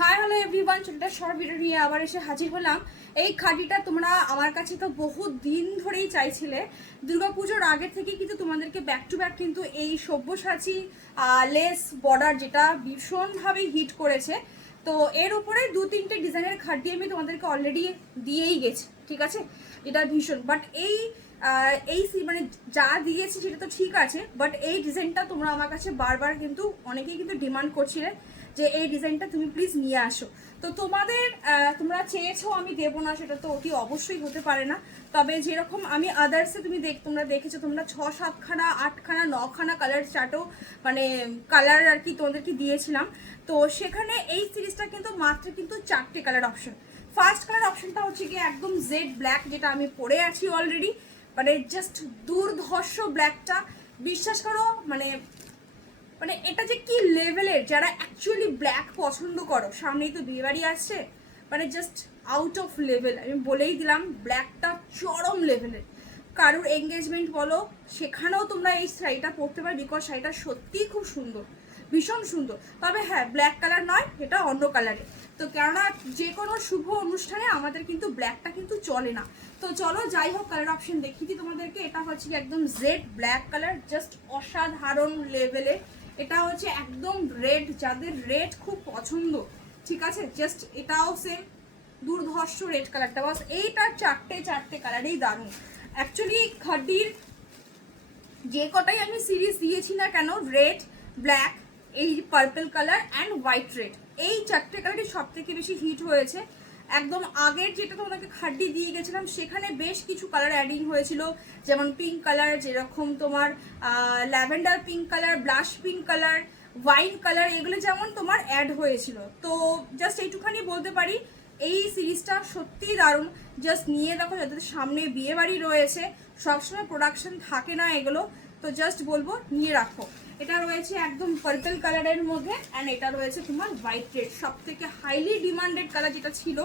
Hi hello everyone, ছোটটা short video নিয়ে আবার এসে হাজির হলাম। এই খাটিটা তোমরা আমার কাছে তো বহু দিন ধরেই চাইছিলে। দুর্গাপুজোর আগে থেকে কিন্তু তোমাদেরকে ব্যাক টু ব্যাক কিন্তু এই সব্যসাচী লেস বর্ডার যেটা ভীষণভাবে হিট করেছে। তো এর উপরে দু তিনটে ডিজাইনের খাটি আমি তোমাদেরকে অলরেডি দিয়েই গেছি, ঠিক আছে। এটা ভীষণ বাট এই মানে যা দিয়েছি সেটা তো ঠিক আছে, বাট এই ডিজাইনটা তোমরা আমার কাছে বারবার কিন্তু অনেকেই কিন্তু ডিমান্ড করছিলে যে এই ডিজাইনটা তুমি প্লিজ নিয়ে আসো। তো তোমরা চেয়েছো আমি দেবো না, সেটা তো অতি অবশ্যই হতে পারে না। তবে যেরকম আমি আদার্সে তোমরা দেখেছো, তোমরা 6-7খানা 8খানা 9খানা কালার চার্টও মানে কালার আর কি তোমাদেরকে দিয়েছিলাম। তো সেখানে এই সিরিজটা কিন্তু মাত্র কিন্তু 4টে কালার অপশন। ফার্স্ট কালার অপশনটা হচ্ছে কি একদম জেড ব্ল্যাক, যেটা আমি পরে আছি অলরেডি। মানে জাস্ট দুর্ধর্ষ ব্ল্যাকটা, বিশ্বাস করো মানে মানে এটা যে কি লেভেলের, যারা অ্যাকচুয়ালি ব্ল্যাক পছন্দ করো, সামনেই তো বিয়েবাড়ি আসছে, মানে জাস্ট আউট অফ লেভেল। আমি বলেই দিলাম ব্ল্যাকটা চরম লেভেলের। কারোর এঙ্গেজমেন্ট বলো, সেখানেও তোমরা এই শাড়িটা পরতে পারো, বিকজ শাড়িটা সত্যিই খুব সুন্দর, ভীষণ সুন্দর। তবে হ্যাঁ, ব্ল্যাক কালার নয়, এটা অন্য কালারে। তো কেননা যে কোনো শুভ অনুষ্ঠানে আমাদের কিন্তু ব্ল্যাকটা কিন্তু চলে না। তো চলো যাই হোক, কালার অপশন দেখিয়ে দিই তোমাদেরকে। এটা হচ্ছে একদম জেড ব্ল্যাক কালার, জাস্ট অসাধারণ লেভেলের। এটা হচ্ছে একদম রেড, যাদের রেড খুব পছন্দ, ঠিক আছে। জাস্ট এটাও সেম দুর্ধর্ষ রেড কালারটা, বাস এইটার চারটে কালারেই দারুণ। অ্যাকচুয়ালি খাডির যে কটাই আমি সিরিজ দিয়েছি না কেন, রেড, ব্ল্যাক, এই purple colour and white red, এই চারটে কালারই সব থেকে বেশি হিট হয়েছে। একদম আগের যেটা তোমাদেরকে খাড্ডি দিয়ে গেছিলাম, সেখানে বেশ কিছু কালার অ্যাডিং হয়েছিল, যেমন পিঙ্ক কালার, যেরকম তোমার lavender pink colour, blush pink colour, wine colour, এগুলো যেমন তোমার অ্যাড হয়েছিল। তো জাস্ট এইটুখানি বলতে পারি, এই সিরিজটা সত্যিই দারুণ। জাস্ট নিয়ে দেখো, যাদের সামনে বিয়ে বাড়ি রয়েছে, সবসময় প্রোডাকশন থাকে না এগুলো, তো জাস্ট বলবো নিয়ে রাখো। এটা রয়েছে একদম পার্পল কালারের মধ্যে, অ্যান্ড এটা রয়েছে তোমার হোয়াইট রেড। সব থেকে হাইলি ডিমান্ডেড কালার যেটা ছিল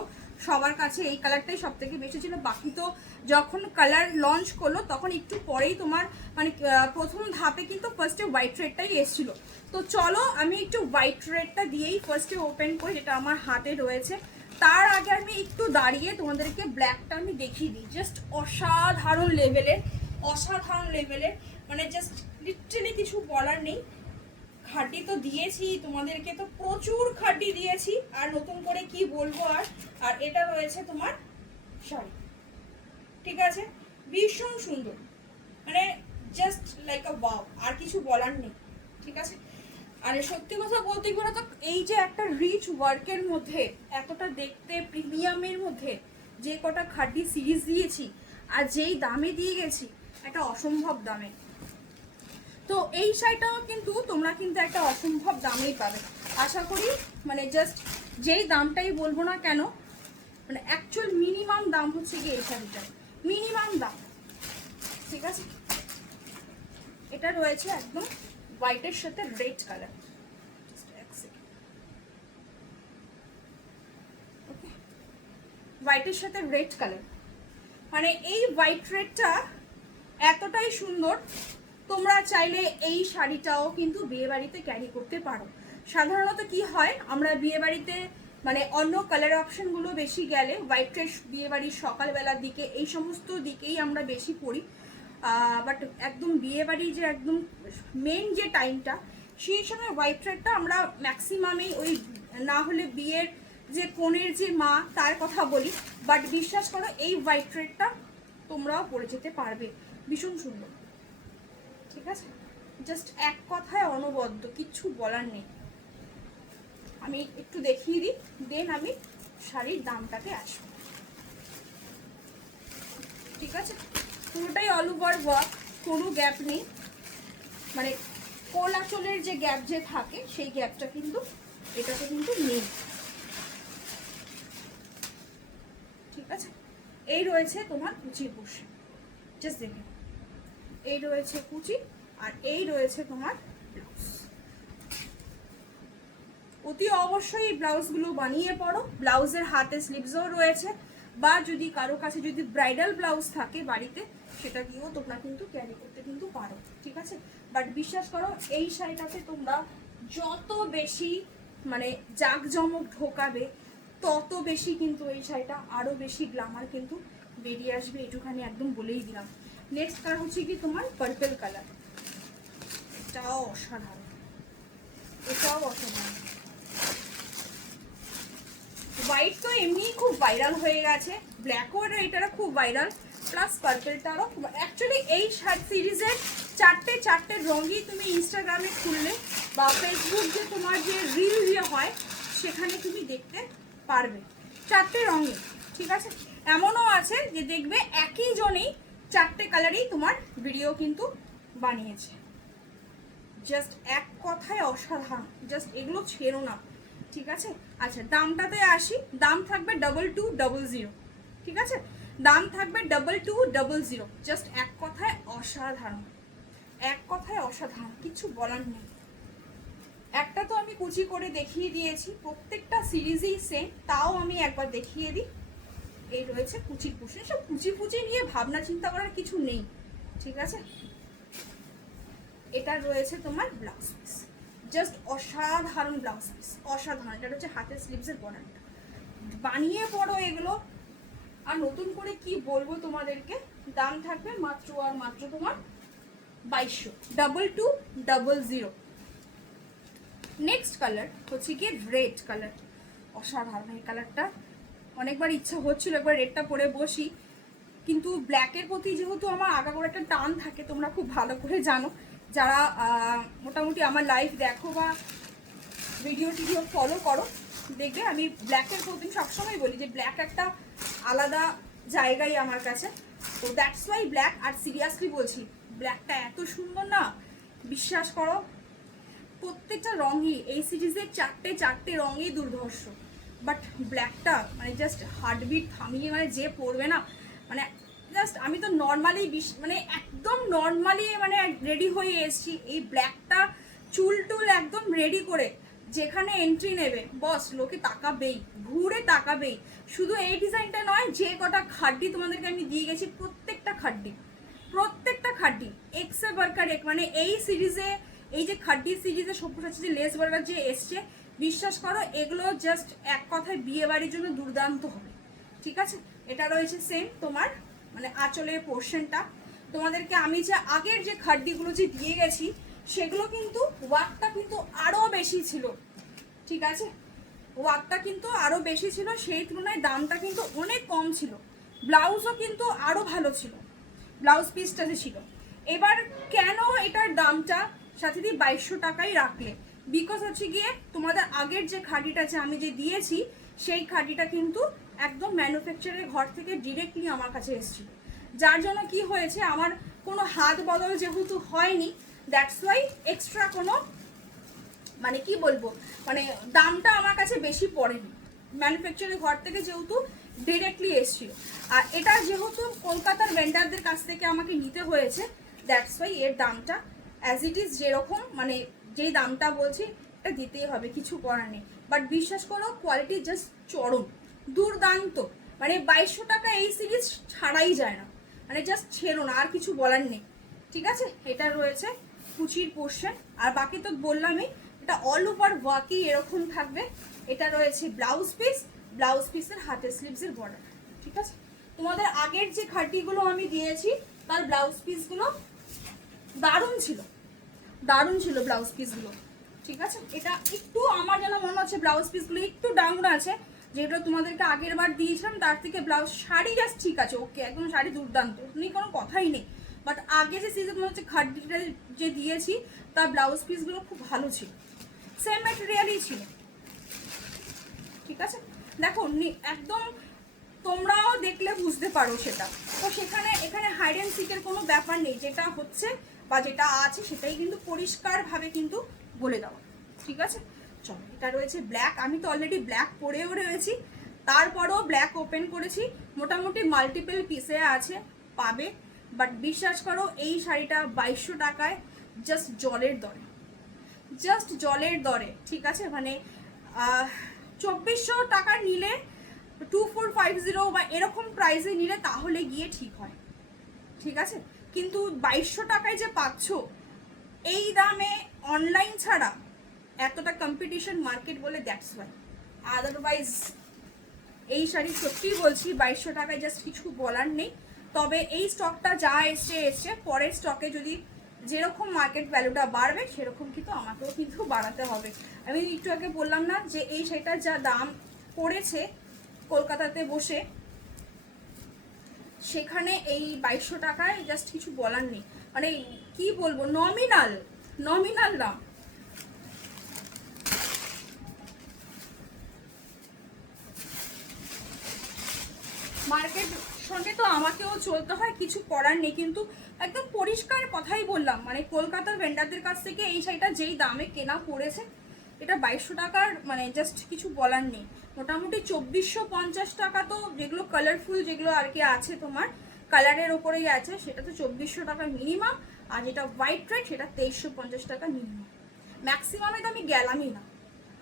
সবার কাছে, এই কালারটাই সব থেকে বেশি ছিল। বাকি তো যখন কালার লঞ্চ করলো তখন একটু পরেই তোমার মানে প্রথম ধাপে কিন্তু ফার্স্টে হোয়াইট রেডটাই এসেছিল। তো চলো আমি একটু হোয়াইট রেডটা দিয়েই ফার্স্টে ওপেন করি, যেটা আমার হাতে রয়েছে। তার আগে আমি একটু দাঁড়িয়ে তোমাদেরকে ব্ল্যাকটা আমি দেখিয়ে দিই। জাস্ট অসাধারণ লেভেলের, অসাধারণ লেভেলের, মানে জাস্ট লিটারালি কিছু বলার নেই। খাটি তো দিয়েছি তোমাদেরকে, তো প্রচুর খাটি দিয়েছি, আর নতুন করে কি বলবো। আর এটা রয়েছে তোমার শাড়ি, ঠিক আছে, ভীষণ সুন্দর, মানে জাস্ট লাইক আ ওয়াও, আর কিছু বলার নেই, ঠিক আছে। আর সত্যি কথা বলতে গেলে তো এই যে একটা রিচ ওয়ার্কের মধ্যে, এতটা দেখতে প্রিমিয়ামের মধ্যে যে কটা খাটি সিরিজ দিয়েছি, আর যেই দামে দিয়ে গেছি, একটা অসম্ভব দামে। তো এই শাড়িটাও কিন্তু তোমরা কিন্তু একটা অসম্ভব দামেই পাবে আশা করি। মানে জাস্ট যেই দামটাই বলবো না কেন, মানে অ্যাকচুয়াল মিনিমাম দাম হচ্ছে কি এই শাড়িটার, মিনিমাম দাম, ঠিক আছে। এটা রয়েছে একদম হোয়াইটের সাথে রেড কালার, হোয়াইটের সাথে রেড কালার, মানে এই হোয়াইট রেডটা এতটাই সুন্দর। তোমরা চাইলে এই শাড়িটাও কিন্তু বিয়ে বাড়িতে ক্যারি করতে পারো। সাধারণত কি হয়, আমরা বিয়ে বাড়িতে মানে অন্য কালার অপশনগুলো বেশি গেলে হোয়াইট ড্রেস বিয়ে বাড়ির সকালবেলার দিকে এই সমস্ত দিকেই আমরা বেশি পরি। বাট একদম বিয়ে বাড়ি যে একদম মেন যে টাইমটা, সেই সময় হোয়াইট রেডটা আমরা ম্যাক্সিমামই ওই, না হলে বিয়ের যে কনের যে মা তার কথা বলি, বাট বিশ্বাস করো এই হোয়াইট রেডটা তোমরাও পরে যেতে পারবে, ভীষণ সুন্দর, ঠিক আছে। জাস্ট এক কথায় অনবদ্য, কিচ্ছু বলার নেই। আমি একটু দেখিয়ে দিই, দেন আমি শাড়ির দামটাতে আসবো, ঠিক আছে। পুরোটাই অল ওভার ওয়ার্ক, কোনো গ্যাপ নেই, মানে কোল আঁচলের যে গ্যাপ যে থাকে সেই গ্যাপটা কিন্তু এটাতে কিন্তু নেই, ঠিক আছে। এই রয়েছে তোমার কুচির পোর্শন, জাস্ট দেখে, এই রয়েছে কুচি, আর এই রয়েছে তোমার ব্লাউজ। অতি অবশ্যই এই ব্লাউজগুলো বানিয়ে পড়ো। ব্লাউজের হাতে স্লিভসও রয়েছে, বা যদি কারো কাছে যদি ব্রাইডাল ব্লাউজ থাকে বাড়িতে, সেটা দিয়েও তোমরা কিন্তু ক্যারি করতে কিন্তু পারো, ঠিক আছে। বাট বিশ্বাস করো এই শাড়িটাতে তোমরা যত বেশি মানে জাঁকজমক ঢোকাবে, তত বেশি কিন্তু এই শাড়িটা আরও বেশি গ্ল্যামার কিন্তু বেরিয়ে আসবে, এটুখানি একদম বলেই দিলাম। নেক্সট কালার হচ্ছে কি তোমার পার্পল কালার, এটাও অসাধারণ, এটাও অসাধারণ। হোয়াইট তো এমনিই খুব ভাইরাল হয়ে গেছে, ব্ল্যাকও এটারও খুব ভাইরাল, প্লাস পার্পলটারও খুব। অ্যাকচুয়ালি এই সিরিজের চারটে রঙই তুমি ইনস্টাগ্রামে খুললে বা ফেসবুক যে তোমার যে রিল যে হয় সেখানে তুমি দেখতে পারবে, চারটে রঙই, ঠিক আছে। এমনও আছে যে দেখবে একই জনেই চারটে কালারেই তোমার ভিডিও কিন্তু বানিয়েছে। জাস্ট এক কথায় অসাধারণ, জাস্ট এগুলো ছেড়ো না, ঠিক আছে। আচ্ছা দামটাতে আসি, দাম থাকবে 2200, ঠিক আছে, দাম থাকবে 2200। জাস্ট এক কথায় অসাধারণ, এক কথায় অসাধারণ, কিছু বলার নেই। একটা তো আমি কুচি করে দেখিয়ে দিয়েছি, প্রত্যেকটা সিরিজেই সেম, তাও আমি একবার দেখিয়ে দিই। এই রয়েছে কুচির পোর্শন, সব কুচি নিয়ে ভাবনা চিন্তা করার কিছু নেই, ঠিক আছে। এটা রয়েছে তোমার ব্লাউজ পিস, জাস্ট অসাধারণ ব্লাউজ পিস, অসাধারণ। এটা হচ্ছে হাতের স্লিভসের বর্ডারটা, বানিয়ে পড়ো এগুলো। আর নতুন করে কি বলবো তোমাদেরকে, দাম থাকবে মাত্র আর মাত্র তোমার 2200, 2200। নেক্সট কালার হচ্ছে কি রেড কালার, অসাধারণ এই কালারটা। অনেকবার ইচ্ছা হচ্ছিল একবার রেডটা পরে বসি, কিন্তু ব্ল্যাকের প্রতি যেহেতু আমার আগাগোড়া একটা টান থাকে, তোমরা খুব ভালো করে জানো যারা মোটামুটি আমার লাইফ দেখো বা ভিডিও টিডিও ফলো করো, দেখবে আমি ব্ল্যাকের প্রতি সবসময় বলি যে ব্ল্যাক একটা আলাদা জায়গায় আমার কাছে, তো দ্যাটস ওয়াই ব্ল্যাক। আর সিরিয়াসলি বলছি ব্ল্যাকটা এত সুন্দর না, বিশ্বাস করো। প্রত্যেকটা রঙই এই সিরিজের চারটে রঙই দুর্ধর্ষ, বাট ব্ল্যাকটা মানে জাস্ট হার্টবিট থামিয়ে মানে যে পড়বে না, মানে জাস্ট আমি তো নর্মালি মানে একদম নর্মালি মানে রেডি হয়ে এসেছি, এই ব্ল্যাকটা চুল টুল একদম রেডি করে যেখানে এন্ট্রি নেবে বস লোকে তাকাবেই, ঘুরে তাকাবেই। শুধু এই ডিজাইনটা নয়, যে কটা খাড্ডি তোমাদেরকে আমি দিয়ে গেছি প্রত্যেকটা খাড্ডি এক্সে বার্কার এক, মানে এই সিরিজে এই যে খাড্ডি সিরিজে সব্যসাচী যে লেস বার্গার যে এসছে, বিশ্বাস করো এগুলো জাস্ট এক কথায় বিয়ে বাড়ির জন্য দুর্দান্ত হবে, ঠিক আছে। এটা রয়েছে সেম তোমার মানে আঁচলের পোর্শনটা। তোমাদেরকে আমি যে আগের যে খাড্ডিগুলো যে দিয়ে গেছি সেগুলো কিন্তু ওয়ার্কটা কিন্তু আরও বেশি ছিল, ঠিক আছে, ওয়ার্কটা কিন্তু আরও বেশি ছিল, সেই তুলনায় দামটা কিন্তু অনেক কম ছিল, ব্লাউজও কিন্তু আরও ভালো ছিল, ব্লাউজ পিসটা যে ছিল। এবার কেন এটার দামটা সাথে দিয়ে 2200 টাকাই রাখলে, বিকজ হচ্ছে গিয়ে তোমাদের আগের যে খাডিটা যে আমি যে দিয়েছি সেই খাডিটা কিন্তু একদম ম্যানুফ্যাকচারের ঘর থেকে ডিরেক্টলি আমার কাছে এসেছিল, যার জন্য কি হয়েছে আমার কোনো হাত বদল যেহেতু হয়নি, দ্যাটস ওয়াই এক্সট্রা কোনো মানে কি বলবো মানে দামটা আমার কাছে বেশি পড়েনি, ম্যানুফ্যাকচারের ঘর থেকে যেহেতু ডিরেক্টলি এসেছিল। আর এটা যেহেতু কলকাতার ভেন্ডারদের কাছ থেকে আমাকে নিতে হয়েছে, দ্যাটস ওয়াই এর দামটা অ্যাজ ইট ইজ যেরকম মানে যেই দামটা বলছি এটা দিতেই হবে, কিছু করার নেই। বাট বিশ্বাস করো কোয়ালিটি জাস্ট চরম দুর্দান্ত, মানে 2200 টাকা এই সিরিজ ছাড়াই যায় না, মানে জাস্ট ছেড়ো না, আর কিছু বলার নেই, ঠিক আছে। এটা রয়েছে কুচির পোর্শন, আর বাকি তো বললামই এটা অল ওভার ওয়ার্কই এরকম থাকবে। এটা রয়েছে ব্লাউজ পিস, ব্লাউজ পিসের হাতের স্লিভসের বর্ডার, ঠিক আছে। তোমাদের আগের যে খাটিগুলো আমি দিয়েছি তার ব্লাউজ পিসগুলো দারুণ ছিল ব্লাউজ পিসগুলো, ঠিক আছে। এটা একটু আমার যেন মনে হচ্ছে ব্লাউজ পিসগুলো একটু ডাউন আছে, যেটা তোমাদেরকে আগের বার দিয়েছিলাম তার থেকে ব্লাউজ শাড়ি জাস্ট ঠিক আছে, ওকে একদম শাড়ি দুর্দান্ত, নিয়ে কোনো কথাই নেই। বাট আগে যে সিজন মনে হচ্ছে খাড্ডিটা যে দিয়েছি তার ব্লাউজ পিসগুলো খুব ভালো ছিল, সেম ম্যাটেরিয়ালই ছিল, ঠিক আছে। দেখো একদম তোমরাও দেখলে বুঝতে পারো সেটা, তো সেখানে এখানে হাইড অ্যান্ড সিকের কোনো ব্যাপার নেই, যেটা হচ্ছে বা যেটা আছে সেটাই কিন্তু পরিষ্কারভাবে কিন্তু বলে দাও, ঠিক আছে। চলো এটা রয়েছে ব্ল্যাক, আমি তো অলরেডি ব্ল্যাক পরেও রয়েছি, তারপরেও ব্ল্যাক ওপেন করেছি, মোটামুটি মাল্টিপল পিসে আছে পাবে, বাট বিশ্বাস করো এই শাড়িটা 2200 টাকায় জাস্ট জলের দরে, ঠিক আছে। মানে 2400 টাকা নিলে 2450 বা এরকম প্রাইসে নিলে তাহলে গিয়ে ঠিক হয়, ঠিক আছে। কিন্তু 2200 টাকায় যে পাচ্ছ এই দামে অনলাইন ছাড়া এতটা কম্পিটিশন মার্কেট বলে, দ্যাটস ওয়াই। আদারওয়াইজ এই শাড়ি সত্যিই বলছি 2200 টাকায় জাস্ট কিছু বলার নেই। তবে এই স্টকটা যা এসছে পরের স্টকে যদি যেরকম মার্কেট ভ্যালুটা বাড়বে সেরকম কিন্তু আমাকেও কিন্তু বাড়াতে হবে। আমি একটু আগে বললাম না যে এই শাড়িটার যা দাম পড়েছে কলকাতাতে বসে, সেখানে এই 2200 টাকায় জাস্ট কিছু বলার নেই। মানে কি বলবো, নমিনাল দাম। মার্কেট সঙ্গে তো আমাকেও চলতে হয়, কিছু করার নেই। কিন্তু একদম পরিষ্কার কথাই বললাম, মানে কলকাতার ভেন্ডারদের কাছ থেকে এই শাড়িটা যেই দামে কেনা পড়েছে, এটা 2200 টাকার মানে জাস্ট কিছু বলার নেই। মোটামুটি 2450 টাকা তো, যেগুলো কালারফুল যেগুলো আর কি আছে তোমার কালারের ওপরেই আছে, সেটা তো 2400 টাকা মিনিমাম। আর যেটা হোয়াইট রেড সেটা 2350 টাকা মিনিমাম। ম্যাক্সিমামে তো আমি গেলামই না।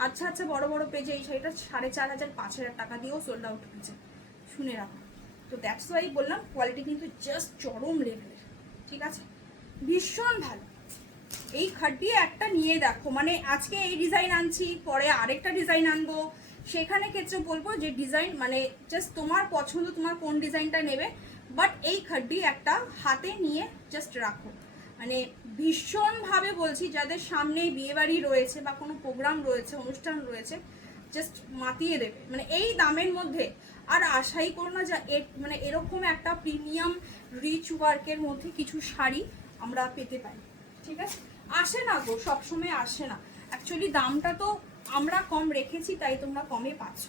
আচ্ছা বড় বড় পেজে এই শাড়িটা 4500-5000 টাকা দিয়েও সোল্ড আউট হয়েছে, শুনে রাখো। তো দ্যাটস ওয়াই বললাম কোয়ালিটি কিন্তু জাস্ট চরম লেভেলের, ঠিক আছে, ভীষণ ভালো। এই খাটি একটা নিয়ে দেখো, মানে আজকে এই ডিজাইন আনছি, পরে আরেকটা ডিজাইন আনবো, সেখানে ক্ষেত্রে বলবো যে ডিজাইন মানে জাস্ট তোমার পছন্দ, তোমার কোন ডিজাইনটা নেবে, বাট এই খাড্ডি একটা হাতে নিয়ে জাস্ট রাখো। মানে ভীষণভাবে বলছি, যাদের সামনে বিয়েবাড়ি রয়েছে বা কোনো প্রোগ্রাম রয়েছে, অনুষ্ঠান রয়েছে, জাস্ট মাতিয়ে দেবে মানে এই দামের মধ্যে। আর আশাই করো না যে মানে এরকম একটা প্রিমিয়াম রিচ ওয়ার্কের মধ্যে কিছু শাড়ি আমরা পেতে পারি, ঠিক আছে। আসে না গো, সবসময় আসে না। অ্যাকচুয়ালি দামটা তো আমরা কম রেখেছি, তাই তোমরা কমে পাচ্ছ।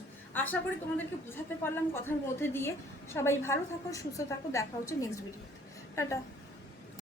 আশা করি তোমাদেরকে বোঝাতে পারলাম কথার মধ্যে দিয়ে। সবাই ভালো থাকো, সুস্থ থাকো, দেখা হচ্ছে নেক্সট ভিডিওতে। টাটা।